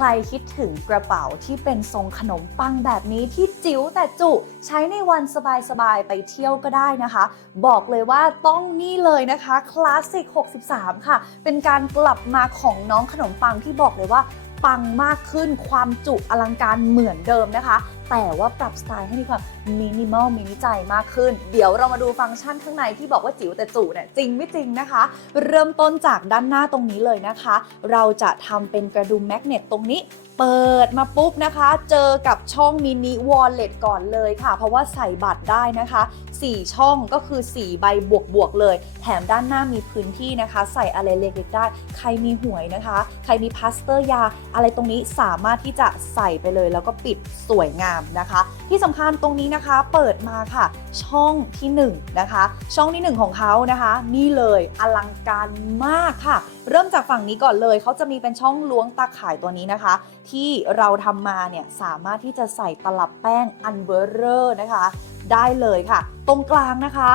ใครคิดถึงกระเป๋าที่เป็นทรงขนมปังแบบนี้ที่จิ๋วแต่จุ ใช้ในวันสบายๆ ไปเที่ยวก็ได้นะคะ บอกเลยว่าต้องนี่เลยนะคะคลาสสิก 63 ค่ะ เป็นการกลับมาของน้องขนมปังที่บอกเลยว่าปังมากขึ้นความจุอลังการเหมือนเดิมนะคะ แต่ว่าปรับสไตล์ให้มีความมินิมอลมินิใจมากขึ้น เดี๋ยวเรามาดูฟังก์ชันข้างในที่บอกว่าจิ๋วแต่จุเนี่ยจริงไม่จริงนะคะ เริ่มต้นจากด้านหน้าตรงนี้เลยนะคะ เราจะทำเป็นกระดุมแมกเนตตรงนี้เปิดมาปุ๊บนะคะ เจอกับช่องมินิวอลเล็ตก่อนเลยค่ะ เพราะว่าใส่บัตรได้นะคะ 4 ช่องก็คือ 4 ใบบวกบวกเลย แถมด้านหน้ามีพื้นที่นะคะ ใส่อะไรเล็กๆได้ ใครมีหวยนะคะ ใครมีพาสเตอร์ยา อะไรตรงนี้สามารถที่จะใส่ไปเลย แล้วก็ปิดสวยงามนะคะ ที่สำคัญตรงนี้นะคะเปิดมาค่ะ ช่องที่หนึ่งนะคะ ช่องที่หนึ่งของเขานะคะ นี่เลยอลังการมากค่ะ เริ่มจากฝั่งนี้ก่อนเลยเขาจะมีเป็นช่องล้วงตาข่ายตัวนี้นะคะ ที่เราทำมาเนี่ยสามารถที่จะใส่ตลับแป้งอันเบอร์เรอร์นะคะ ได้เลยค่ะ ตรงกลางนะคะ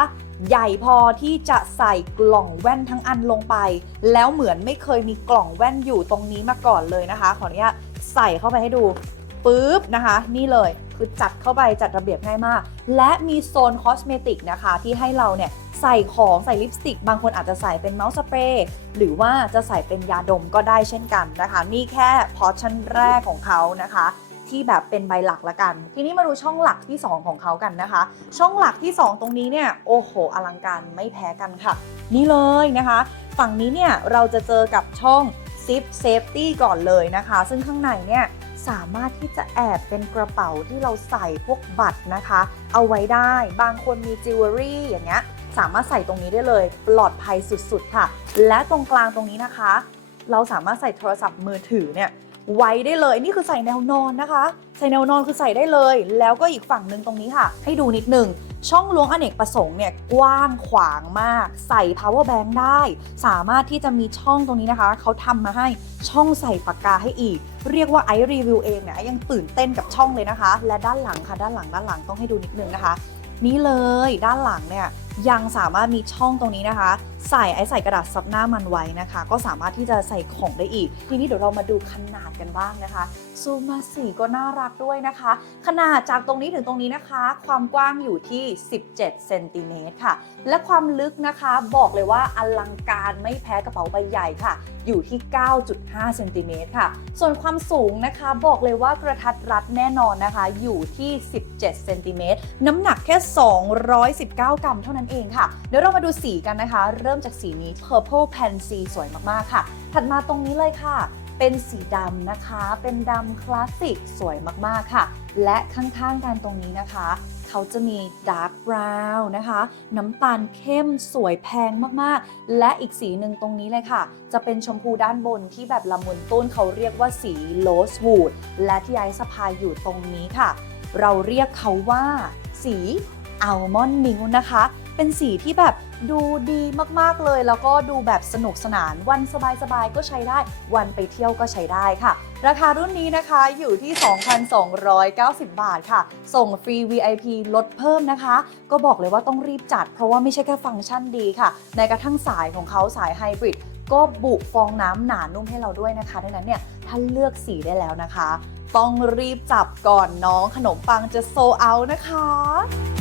ใหญ่พอที่จะใส่กล่องแว่นทั้งอันลงไป แล้วเหมือนไม่เคยมีกล่องแว่นอยู่ตรงนี้มาก่อนเลยนะคะ ขออนุญาตใส่เข้าไปให้ดู ปุ๊บนะคะ นี่เลยคือจัดเข้าไปจัดระเบียบง่ายมาก และมีโซนคอสเมติกนะคะ ที่ให้เราเนี่ยใส่ของใส่ลิปสติก บางคนอาจจะใส่เป็นเมาส์สเปรย์หรือว่าจะใส่เป็นยาดมก็ได้เช่นกันนะคะ นี่แค่พอชั่นแรกของเขานะคะ ที่แบบเป็นใบหลักละกัน ทีนี้มาดูช่องหลักที่ 2 ของเขากันนะคะ ช่องหลักที่ 2 ตรงนี้เนี่ยโอ้โหอลังการไม่แพ้กันค่ะ นี่เลยนะคะ ฝั่งนี้เนี่ยเราจะเจอกับช่อง Zip Safety ก่อนเลยนะคะ ซึ่งข้างในเนี่ย สามารถที่จะแอบเป็นกระเป๋าที่เราใส่พวกบัตรนะคะ เอาไว้ได้ บางคนมีจิวเวลรี่อย่างเงี้ยสามารถใส่ตรงนี้ได้เลย ปลอดภัยสุดๆค่ะ และตรงกลางตรงนี้นะคะ เราสามารถใส่โทรศัพท์มือถือเนี่ย ไว้ได้เลย นี่คือใส่แนวนอนนะคะ ใส่แนวนอนคือใส่ได้เลย แล้วก็อีกฝั่งหนึ่งตรงนี้ค่ะ ให้ดูนิดหนึ่งช่องล้วงอเนกประสงค์เนี่ยกว้างขวางมาก ใส่ power bank ได้ สามารถที่จะมีช่องตรงนี้นะคะ เขาทำมาให้ช่องใส่ปากกาให้อีก เรียกว่าไอรีวิวเองเนี่ยยังตื่นเต้นกับช่องเลยนะคะ และด้านหลังค่ะด้านหลังด้านหลังต้องให้ดูนิดนึงนะคะ นี่เลยด้านหลังเนี่ยยังสามารถมีช่องตรงนี้นะคะ ใส่ไอ้ใส่กระดาษซับหน้ามันไว้นะคะ ก็สามารถที่จะใส่ของได้อีก ทีนี้เดี๋ยวเรามาดูขนาดกันบ้างนะคะซูมมาสีก็น่ารักด้วยนะคะ ขนาดจากตรงนี้ถึงตรงนี้นะคะ ความกว้างอยู่ที่ 17เซนติเมตรค่ะ และความลึกนะคะบอกเลยว่าอลังการไม่แพ้กระเป๋าใบใหญ่ค่ะ อยู่ที่ 9.5เซนติเมตรค่ะ ส่วนความสูงนะคะบอกเลยว่ากระทัดรัดแน่นอนนะคะ อยู่ที่ 17เซนติเมตรน้ำหนักแค่ 219 กรัมเท่านั้นเองค่ะ เดี๋ยวเรามาดูสีกันนะคะเริ่มริ่มจากสีนี้ Purple Pansy สวยมากๆค่ะ ถัดมาตรงนี้เลยค่ะ เป็นสีดำนะคะ เป็นดำคลาสสิกสวยมากๆค่ะ และข้างๆกันตรงนี้นะคะ เขาจะมี Dark Brown นะคะ น้ำตาลเข้มสวยแพงมากๆ และอีกสีหนึ่งตรงนี้เลยค่ะ จะเป็นชมพูด้านบนที่แบบละมุนต้นเขาเรียกว่าสี Rosewood และที่ไอซ์สะพายอยู่ตรงนี้ค่ะ เราเรียกเขาว่าสีอัลมอนด์มิลนะคะ เป็นสีที่แบบ ดูดีมากๆเลย แล้วก็ดูแบบสนุกสนานวันสบายๆก็ใช้ได้ วันไปเที่ยวก็ใช้ได้ค่ะ ราคารุ่นนี้นะคะอยู่ที่ 2,290 บาทค่ะ ส่งฟรี VIP ลดเพิ่มนะคะ ก็บอกเลยว่าต้องรีบจัด เพราะว่าไม่ใช่แค่ฟังก์ชันดีค่ะ ในกระทั่งสายของเขาสายไฮบริดก็บุฟองน้ำหนานุ่มให้เราด้วยนะคะดังนั้นเนี่ยถ้าเลือกสีได้แล้วนะคะ ต้องรีบจับก่อนน้องขนมปังจะโซเอานะคะ